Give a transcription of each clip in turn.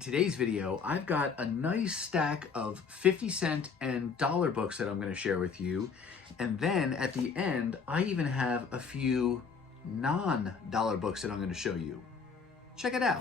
In today's video, I've got a nice stack of 50-cent and dollar books that I'm going to share with you. And then at the end, I even have a few non-dollar books that I'm going to show you. Check it out.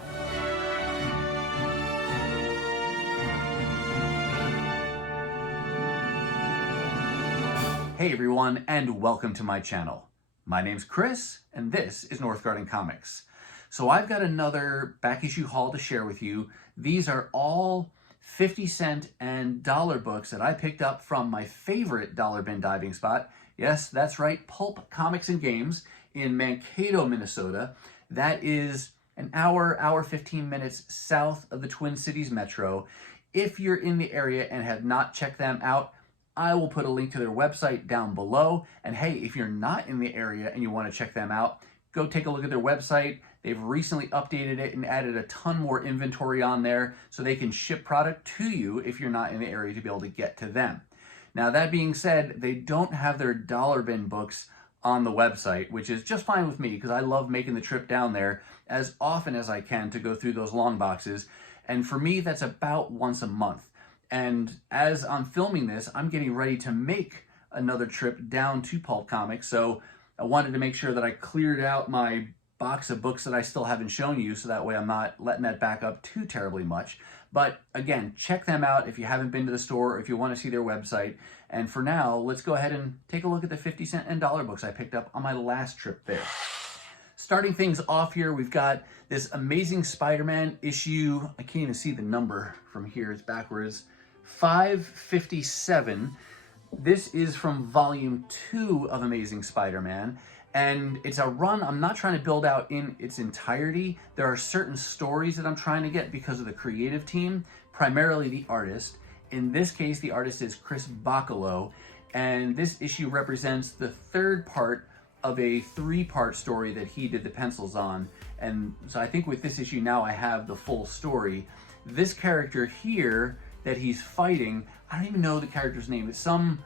Hey everyone, and welcome to my channel. My name's Chris, and this is Northgarden Comics. So I've got another back issue haul to share with you. These are all 50-cent and dollar books that I picked up from my favorite dollar bin diving spot. Yes, that's right, Pulp Comics and Games in Mankato, Minnesota. That is an hour 15 minutes south of the Twin Cities Metro. If you're in the area and have not checked them out, I will put a link to their website down below. And hey, if you're not in the area and you want to check them out, go take a look at their website. They've recently updated it and added a ton more inventory on there so they can ship product to you if you're not in the area to be able to get to them. Now, that being said, they don't have their dollar bin books on the website, which is just fine with me because I love making the trip down there as often as I can to go through those long boxes. And for me, that's about once a month. And as I'm filming this, I'm getting ready to make another trip down to Pulp Comics. So I wanted to make sure that I cleared out my box of books that I still haven't shown you, so that way I'm not letting that back up too terribly much. But again, check them out if you haven't been to the store or if you want to see their website. And for now, let's go ahead and take a look at the 50-cent and dollar books I picked up on my last trip there. Starting things off here, we've got this Amazing Spider-Man issue. I can't even see the number from here, it's backwards. 557. This is from volume 2 of Amazing Spider-Man, and it's a run I'm not trying to build out in its entirety. There are certain stories that I'm trying to get because of the creative team, primarily the artist. In this case, the artist is Chris Bacalo, and this issue represents the third part of a 3-part story that he did the pencils on. And so I think with this issue now I have the full story. This character here that he's fighting, I don't even know the character's name. It's some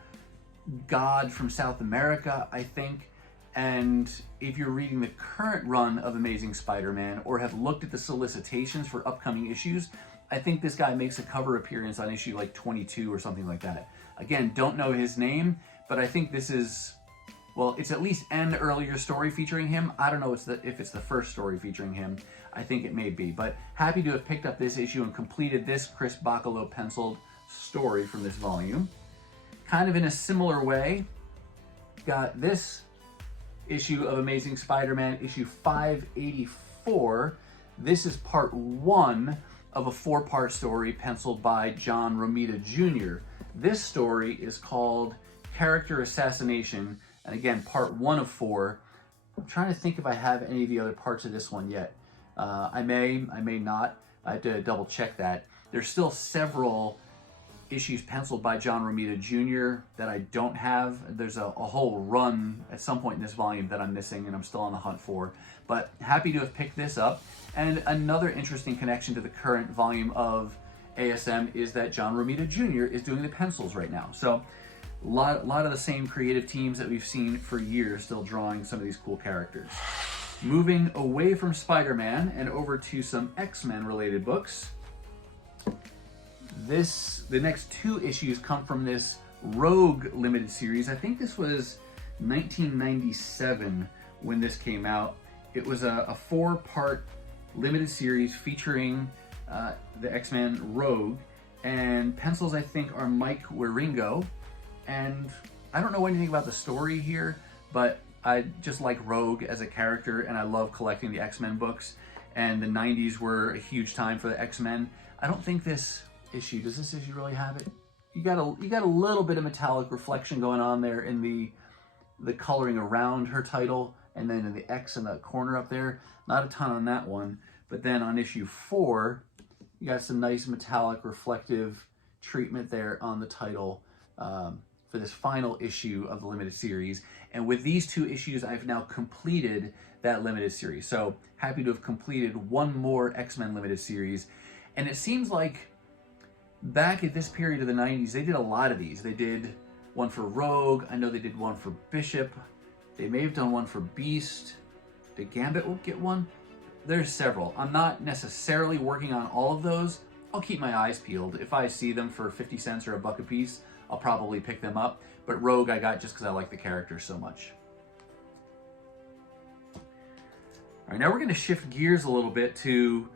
god from South America, I think. And if you're reading the current run of Amazing Spider-Man or have looked at the solicitations for upcoming issues, I think this guy makes a cover appearance on issue like 22 or something like that. Again, don't know his name, but I think this is, well, it's at least an earlier story featuring him. I don't know if it's the first story featuring him. I think it may be, but happy to have picked up this issue and completed this Chris Bacalo penciled story from this volume. Kind of in a similar way, got this issue of Amazing Spider-Man, issue 584. This is part 1 of a 4-part story penciled by John Romita Jr. This story is called Character Assassination, and again, part 1 of 4. I'm trying to think if I have any of the other parts of this one yet. I may not. I have to double check that. There's still several issues penciled by John Romita Jr. that I don't have. There's a whole run at some point in this volume that I'm missing and I'm still on the hunt for. But happy to have picked this up. And another interesting connection to the current volume of ASM is that John Romita Jr. is doing the pencils right now. So a lot of the same creative teams that we've seen for years still drawing some of these cool characters. Moving away from Spider-Man and over to some X-Men related books. The next 2 issues come from this Rogue limited series. I think this was 1997 when this came out. It was a 4-part limited series featuring the X-Men Rogue, and pencils I think are Mike Wieringo. And I don't know anything about the story here, but I just like Rogue as a character, and I love collecting the X-Men books. And the 90s were a huge time for the X-Men. I don't think this issue, does this issue really have it? You got a little bit of metallic reflection going on there in the coloring around her title, and then in the X in the corner up there. Not a ton on that one, but then on issue 4, you got some nice metallic reflective treatment there on the title for this final issue of the limited series. And with these 2 issues, I've now completed that limited series. So happy to have completed one more X-Men limited series. And it seems like back at this period of the 90s, they did a lot of these. They did one for Rogue. I know they did one for Bishop. They may have done one for Beast. Did Gambit get one? there's several. I'm not necessarily working on all of those. I'll keep my eyes peeled. If I see them for 50 cents or $1 a piece, I'll probably pick them up. But Rogue I got just because I like the character so much. All right, now we're going to shift gears a little bit to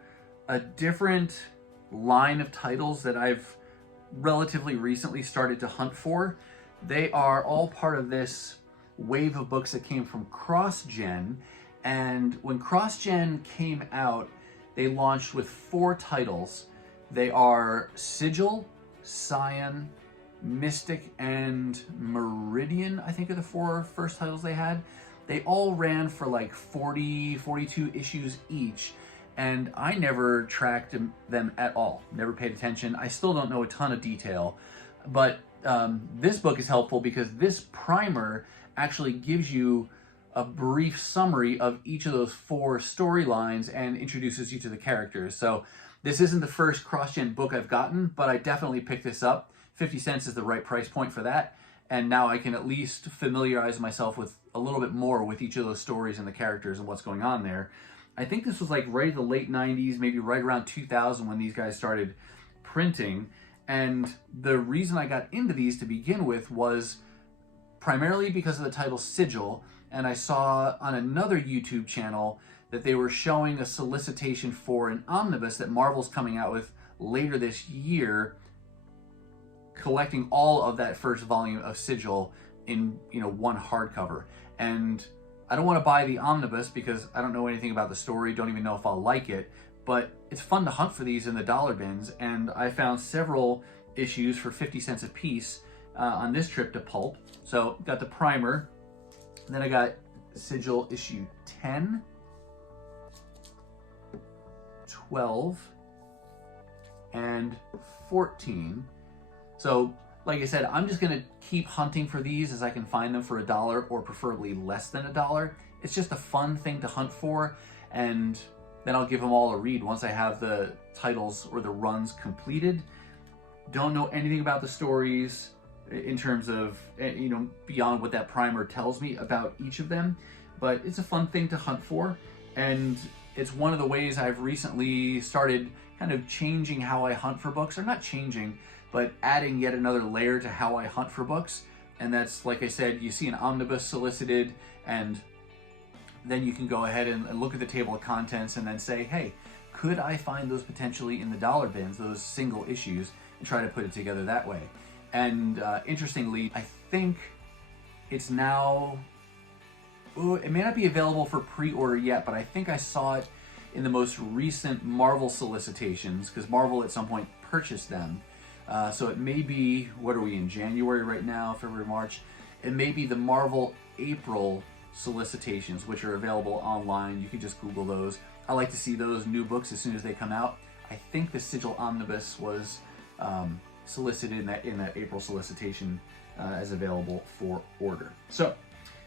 a different line of titles that I've relatively recently started to hunt for. They are all part of this wave of books that came from CrossGen. And when CrossGen came out, they launched with 4 titles. They are Sigil, Scion, Mystic, and Meridian, I think are the 4 first titles they had. They all ran for like 40, 42 issues each, and I never tracked them at all, never paid attention. I still don't know a ton of detail, but this book is helpful because this primer actually gives you a brief summary of each of those 4 storylines and introduces you to the characters. So this isn't the first CrossGen book I've gotten, but I definitely picked this up. 50 cents is the right price point for that. And now I can at least familiarize myself with a little bit more with each of those stories and the characters and what's going on there. I think this was like right in the late 90s, maybe right around 2000 when these guys started printing. And the reason I got into these to begin with was primarily because of the title Sigil. And I saw on another YouTube channel that they were showing a solicitation for an omnibus that Marvel's coming out with later this year, collecting all of that first volume of Sigil in, you know, one hardcover. And I don't want to buy the omnibus because I don't know anything about the story, don't even know if I'll like it, but it's fun to hunt for these in the dollar bins, and I found several issues for 50 cents a piece on this trip to Pulp. So got the primer, then I got Sigil issue 10, 12, and 14. So, like I said, I'm just going to keep hunting for these as I can find them for $1 or preferably less than $1. It's just a fun thing to hunt for, and then I'll give them all a read once I have the titles or the runs completed. Don't know anything about the stories in terms of, you know, beyond what that primer tells me about each of them, but it's a fun thing to hunt for, and it's one of the ways I've recently started kind of changing how I hunt for books, or not changing, but adding yet another layer to how I hunt for books. And that's, like I said, you see an omnibus solicited, and then you can go ahead and look at the table of contents and then say, hey, could I find those potentially in the dollar bins, those single issues, and try to put it together that way. And interestingly, I think it's now, it may not be available for pre-order yet, but I think I saw it in the most recent Marvel solicitations, because Marvel at some point purchased them. So it may be, what are we in, January right now, February, March? It may be the Marvel April solicitations, which are available online. You can just Google those. I like to see those new books as soon as they come out. I think the Sigil Omnibus was solicited in that April solicitation as available for order. So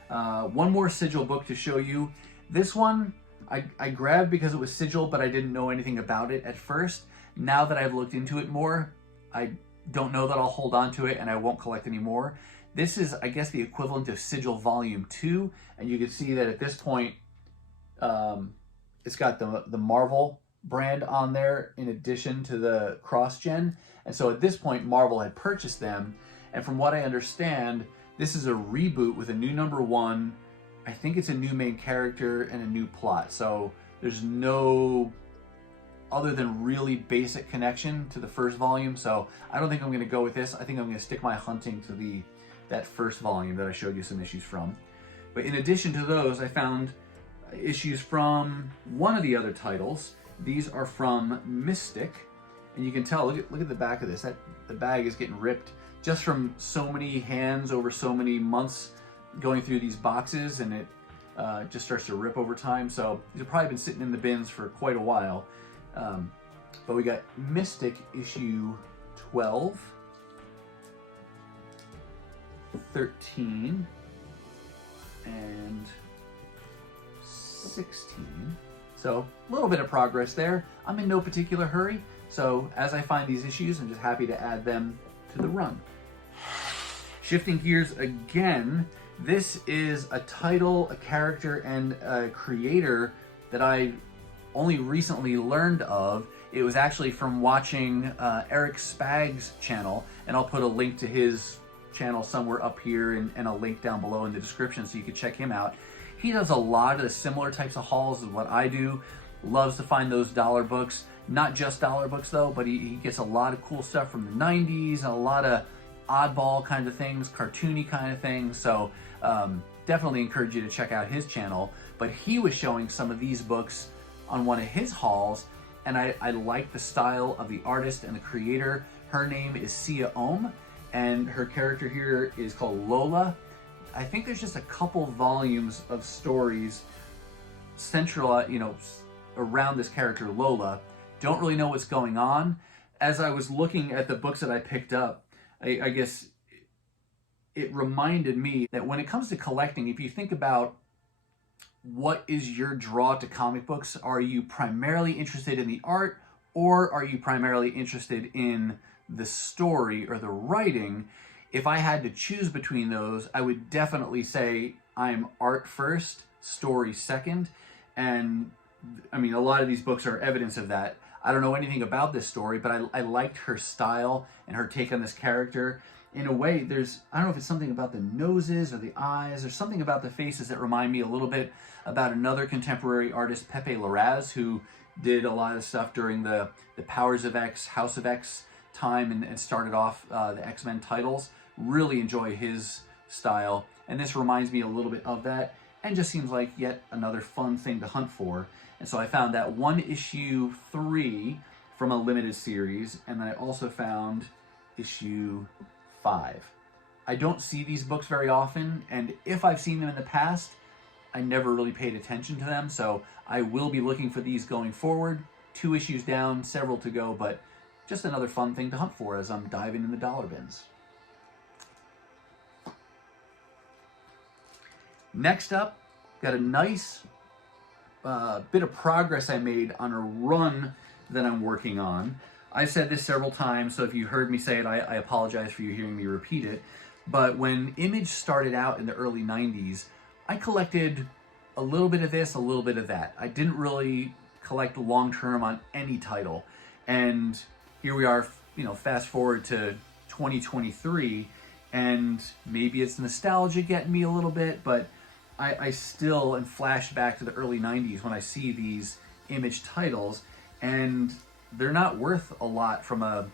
one more Sigil book to show you. This one I grabbed because it was Sigil, but I didn't know anything about it at first. Now that I've looked into it more, I don't know that I'll hold on to it, and I won't collect any more. This is, I guess, the equivalent of Sigil Volume 2, and you can see that at this point, it's got the Marvel brand on there in addition to the CrossGen. And so at this point, Marvel had purchased them, and from what I understand, this is a reboot with a new #1. I think it's a new main character and a new plot. So there's no other than really basic connection to the first volume. So I don't think I'm going to go with this. I think I'm going to stick my hunting to that first volume that I showed you some issues from. But in addition to those, I found issues from one of the other titles. These are from Mystic, and you can tell, look at the back of this. The bag is getting ripped just from so many hands over so many months going through these boxes, and it just starts to rip over time. So these have probably been sitting in the bins for quite a while. But we got Mystic issue 12, 13, and 16. So a little bit of progress there. I'm in no particular hurry, so as I find these issues, I'm just happy to add them to the run. Shifting gears again, this is a title, a character, and a creator that I only recently learned of. It was actually from watching Eric Spag's channel, and I'll put a link to his channel somewhere up here and a link down below in the description so you can check him out. He does a lot of the similar types of hauls as what I do. Loves to find those dollar books. Not just dollar books though, but he gets a lot of cool stuff from the 90s and a lot of oddball kind of things, cartoony kind of things. So definitely encourage you to check out his channel. But he was showing some of these books on one of his hauls, and I like the style of the artist and the creator. Her name is Sia Om, and her character here is called Lola. I think there's just a couple volumes of stories central, around this character Lola. Don't really know what's going on. As I was looking at the books that I picked up, I guess it reminded me that when it comes to collecting, if you think about what is your draw to comic books, are you primarily interested in the art, or are you primarily interested in the story or the writing? If I had to choose between those, I would definitely say I'm art first, story second. And I mean, a lot of these books are evidence of that. I don't know anything about this story, but I liked her style and her take on this character. In a way, I don't know if it's something about the noses or the eyes or something about the faces that remind me a little bit about another contemporary artist, Pepe Larraz, who did a lot of stuff during the Powers of X, House of X time and started off the X-Men titles. Really enjoy his style, and this reminds me a little bit of that, and just seems like yet another fun thing to hunt for. And so I found that one issue 3 from a limited series, and I also found issue 5. I don't see these books very often, and if I've seen them in the past, I never really paid attention to them, so I will be looking for these going forward. 2 issues down, several to go, but just another fun thing to hunt for as I'm diving in the dollar bins. Next up, got a nice bit of progress I made on a run that I'm working on. I've said this several times, so if you heard me say it, I apologize for you hearing me repeat it. But when Image started out in the early 90s, I collected a little bit of this, a little bit of that. I didn't really collect long-term on any title. And here we are, fast forward to 2023, and maybe it's nostalgia getting me a little bit, but I still am flashed back to the early 90s when I see these Image titles, and they're not worth a lot from a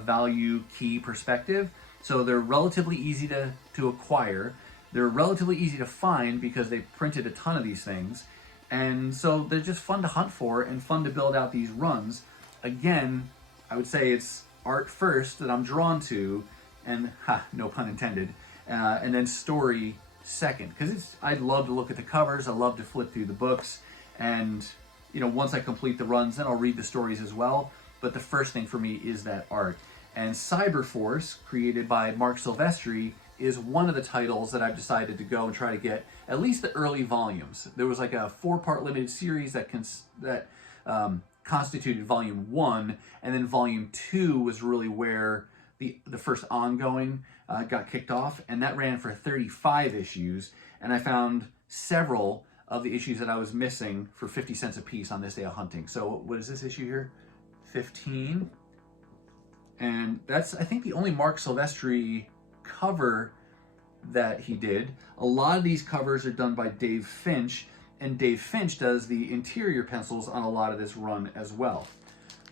value key perspective. So they're relatively easy to acquire. They're relatively easy to find because they printed a ton of these things. And so they're just fun to hunt for and fun to build out these runs. Again, I would say it's art first that I'm drawn to, and no pun intended, and then story second, because I love to look at the covers, I love to flip through the books, and once I complete the runs, then I'll read the stories as well. But the first thing for me is that art. And Cyberforce, created by Mark Silvestri, is one of the titles that I've decided to go and try to get at least the early volumes. There was like a 4-part limited series that constituted volume 1, and then volume 2 was really where the first ongoing got kicked off, and that ran for 35 issues, and I found several of the issues that I was missing for 50 cents a piece on this day of hunting. So what is this issue here? 15. And that's, I think, the only Mark Silvestri cover that he did. A lot of these covers are done by Dave Finch, and Dave Finch does the interior pencils on a lot of this run as well.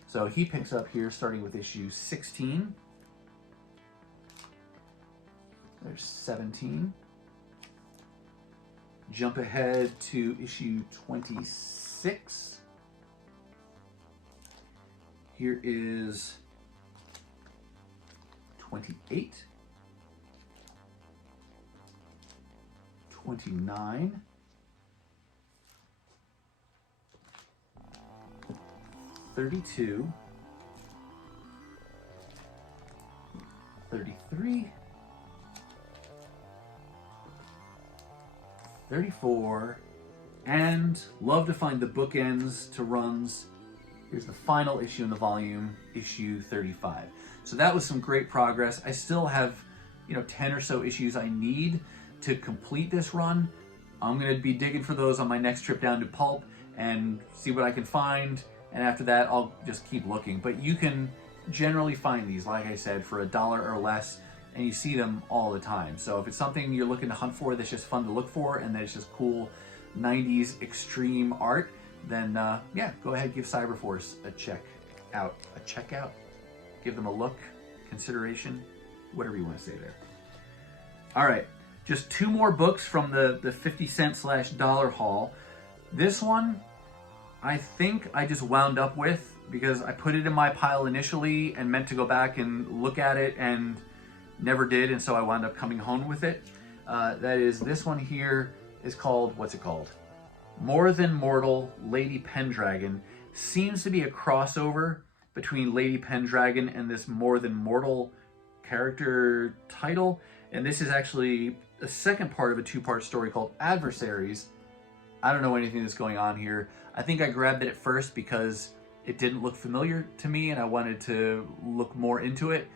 So he picks up here starting with issue 16. There's 17. Jump ahead to issue 26. Here is 28. 29. 32. 33. 34, and love to find the bookends to runs. Here's the final issue in the volume, issue 35. So that was some great progress. I still have, 10 or so issues I need to complete this run. I'm going to be digging for those on my next trip down to Pulp, and see what I can find. And after that, I'll just keep looking. But you can generally find these, like I said, for $1 or less, and you see them all the time. So if it's something you're looking to hunt for that's just fun to look for and that it's just cool 90s extreme art, then yeah, go ahead, give Cyberforce a check out. Give them a look, consideration, whatever you want to say there. All right, just 2 more books from the 50-cent/dollar haul. This one, I think I just wound up with because I put it in my pile initially and meant to go back and look at it and never did, and so I wound up coming home with it. That is, this one here is called, what's it called? More Than Mortal Lady Pendragon. Seems to be a crossover between Lady Pendragon and this More Than Mortal character title. And this is actually the second part of a 2-part story called Adversaries. I don't know anything that's going on here. I think I grabbed it at first because it didn't look familiar to me and I wanted to look more into it.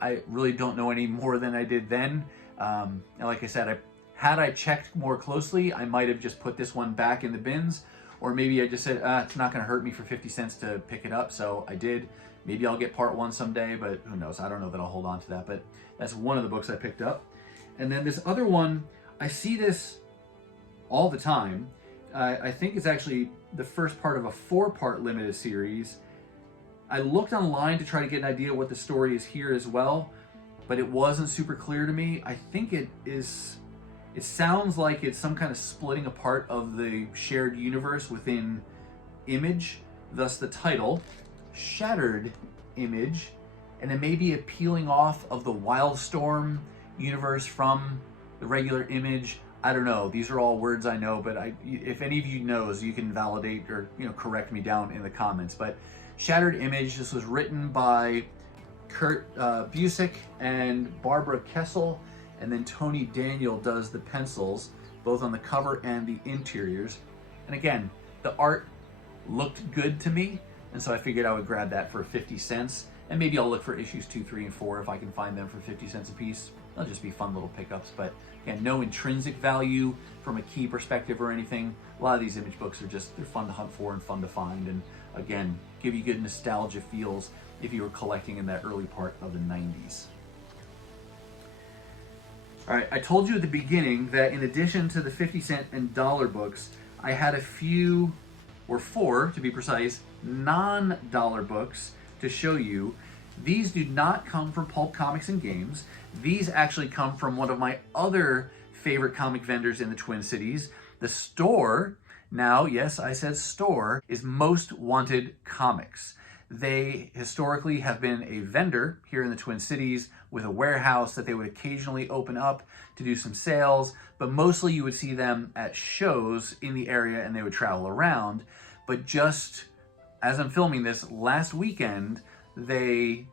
I really don't know any more than I did then. And like I said, had I checked more closely, I might have just put this one back in the bins, or maybe I just said, it's not gonna hurt me for 50 cents to pick it up, so I did. Maybe I'll get part 1 someday, but who knows? I don't know that I'll hold on to that, but that's one of the books I picked up. And then this other one, I see this all the time. I think it's actually the first part of a 4-part limited series. I looked online to try to get an idea what the story is here as well, but it wasn't super clear to me. I think it sounds like it's some kind of splitting apart of the shared universe within Image, thus the title, Shattered Image, and it may be a peeling off of the Wildstorm universe from the regular Image. I don't know. These are all words I know, but if any of you knows, you can validate or correct me down in the comments. But Shattered Image, this was written by Kurt Busiek and Barbara Kessel, and then Tony Daniel does the pencils, both on the cover and the interiors. And again, the art looked good to me, and so I figured I would grab that for 50 cents. And maybe I'll look for issues 2, 3, and 4 if I can find them for 50 cents a piece. They'll just be fun little pickups. But again, no intrinsic value from a key perspective or anything. A lot of these Image books are just, they're fun to hunt for and fun to find. And again, give you good nostalgia feels if you were collecting in that early part of the 90s. All right, I told you at the beginning that in addition to the 50-cent and dollar books, I had a few, or 4 to be precise, non-dollar books to show you. These do not come from Pulp Comics and Games. These actually come from one of my other favorite comic vendors in the Twin Cities. The store, now, yes, I said store, is Most Wanted Comics. They historically have been a vendor here in the Twin Cities with a warehouse that they would occasionally open up to do some sales, but mostly you would see them at shows in the area and they would travel around. But just as I'm filming this, last weekend, they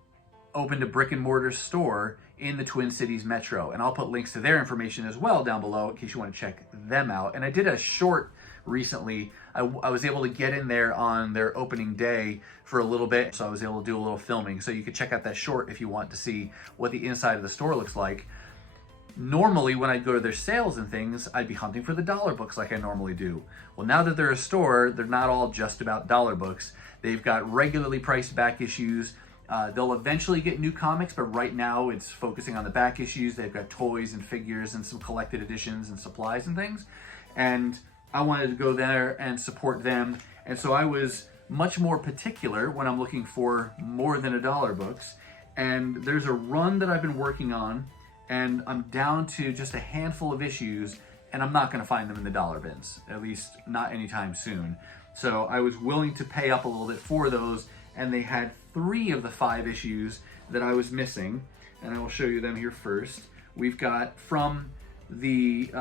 opened a brick and mortar store in the Twin Cities Metro. And I'll put links to their information as well down below in case you want to check them out. And I did a short recently. I was able to get in there on their opening day for a little bit, so I was able to do a little filming. So you could check out that short if you want to see what the inside of the store looks like. Normally, when I'd go to their sales and things, I'd be hunting for the dollar books like I normally do. Well, now that they're a store, they're not all just about dollar books. They've got regularly priced back issues. They'll eventually get new comics, but right now it's focusing on the back issues. They've got toys and figures and some collected editions and supplies and things. And I wanted to go there and support them. And so I was much more particular when I'm looking for more than $1 books. And there's a run that I've been working on, and I'm down to just a handful of issues, and I'm not gonna find them in the dollar bins, at least not anytime soon. So I was willing to pay up a little bit for those, and they had 3 of the 5 issues that I was missing, and I will show you them here first. We've got from the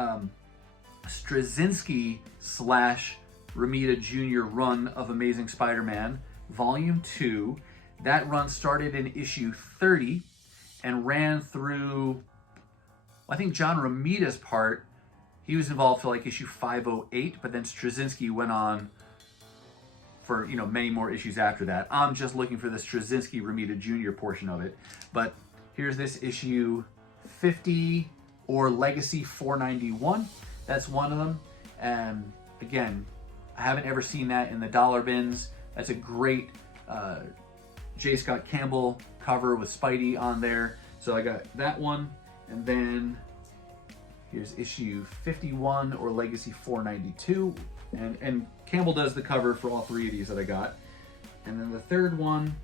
Straczynski / Romita Jr. run of Amazing Spider-Man, Volume 2. That run started in issue 30 and ran through, I think John Romita's part, he was involved for like issue 508, but then Straczynski went on for many more issues after that. I'm just looking for the Straczynski Romita Jr. portion of it. But here's this issue 50, or Legacy 491. That's one of them. And again, I haven't ever seen that in the dollar bins. That's a great J. Scott Campbell cover with Spidey on there. So I got that one, and then here's issue 51 or Legacy 492. And Campbell does the cover for all three of these that I got. And then the third one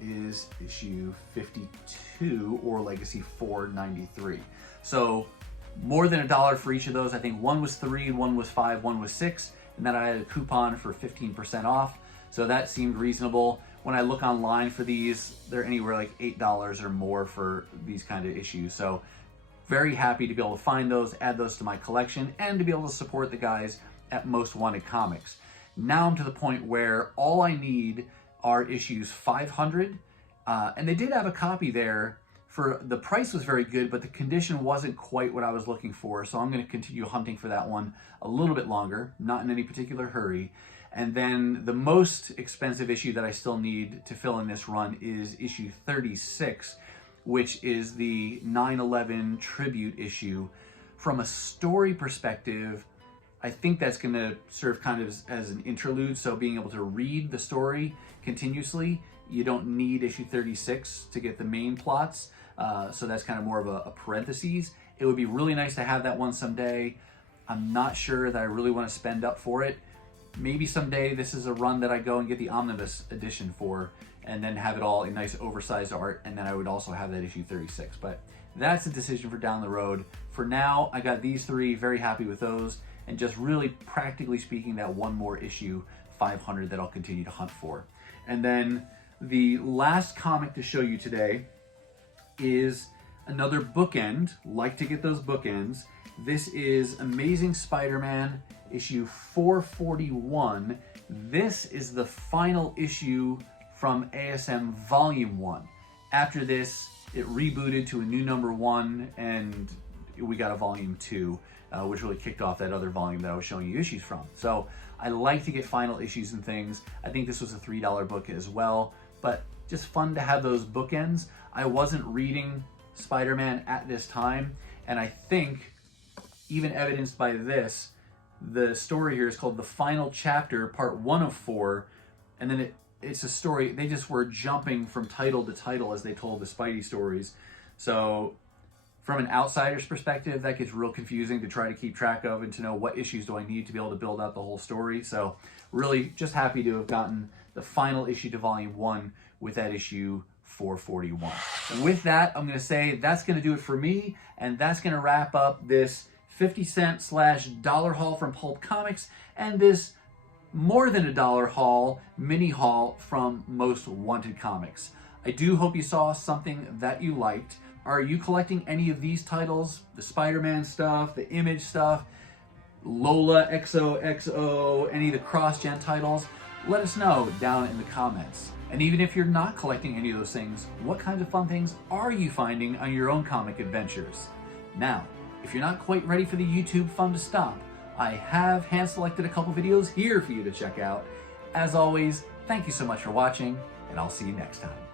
is issue 52 or Legacy 493. So more than $1 for each of those. I think one was $3, one was $5, one was $6, and then I had a coupon for 15% off. So that seemed reasonable. When I look online for these, they're anywhere like $8 or more for these kind of issues. So very happy to be able to find those, add those to my collection, and to be able to support the guys at Most Wanted Comics. Now I'm to the point where all I need are issues 500, and they did have a copy there. For the price was very good, but the condition wasn't quite what I was looking for. So I'm going to continue hunting for that one a little bit longer, not in any particular hurry. And then the most expensive issue that I still need to fill in this run is issue 36, which is the 9/11 tribute issue. From a story perspective, I think that's going to serve kind of as an interlude. So being able to read the story continuously, you don't need issue 36 to get the main plots. So that's kind of more of a parentheses. It would be really nice to have that one someday. I'm not sure that I really want to spend up for it. Maybe someday this is a run that I go and get the omnibus edition for, and then have it all in nice oversized art, and then I would also have that issue 36. But that's a decision for down the road. For now, I got these three, very happy with those, and just really practically speaking, that one more issue 500 that I'll continue to hunt for. And then the last comic to show you today is another bookend. Like to get those bookends. This is Amazing Spider-Man issue 441. This is the final issue from ASM Volume 1. After this, it rebooted to a new #1, and we got a Volume 2, which really kicked off that other volume that I was showing you issues from. So I like to get final issues and things. I think this was a $3 book as well, but just fun to have those bookends. I wasn't reading Spider-Man at this time, and I think, even evidenced by this, the story here is called The Final Chapter, Part 1 of 4, and then it's a story, they just were jumping from title to title as they told the Spidey stories. So from an outsider's perspective, that gets real confusing to try to keep track of and to know what issues do I need to be able to build out the whole story. So really just happy to have gotten the final issue to Volume 1 with that issue 441. And with that, I'm going to say that's going to do it for me, and that's going to wrap up this 50-cent/dollar haul from Pulp Comics and this more than $1 haul, mini haul from Most Wanted Comics. I do hope you saw something that you liked. Are you collecting any of these titles? The Spider-Man stuff, the Image stuff, Lola, XOXO, any of the CrossGen titles? Let us know down in the comments. And even if you're not collecting any of those things, what kinds of fun things are you finding on your own comic adventures? Now, if you're not quite ready for the YouTube fun to stop, I have hand-selected a couple videos here for you to check out. As always, thank you so much for watching, and I'll see you next time.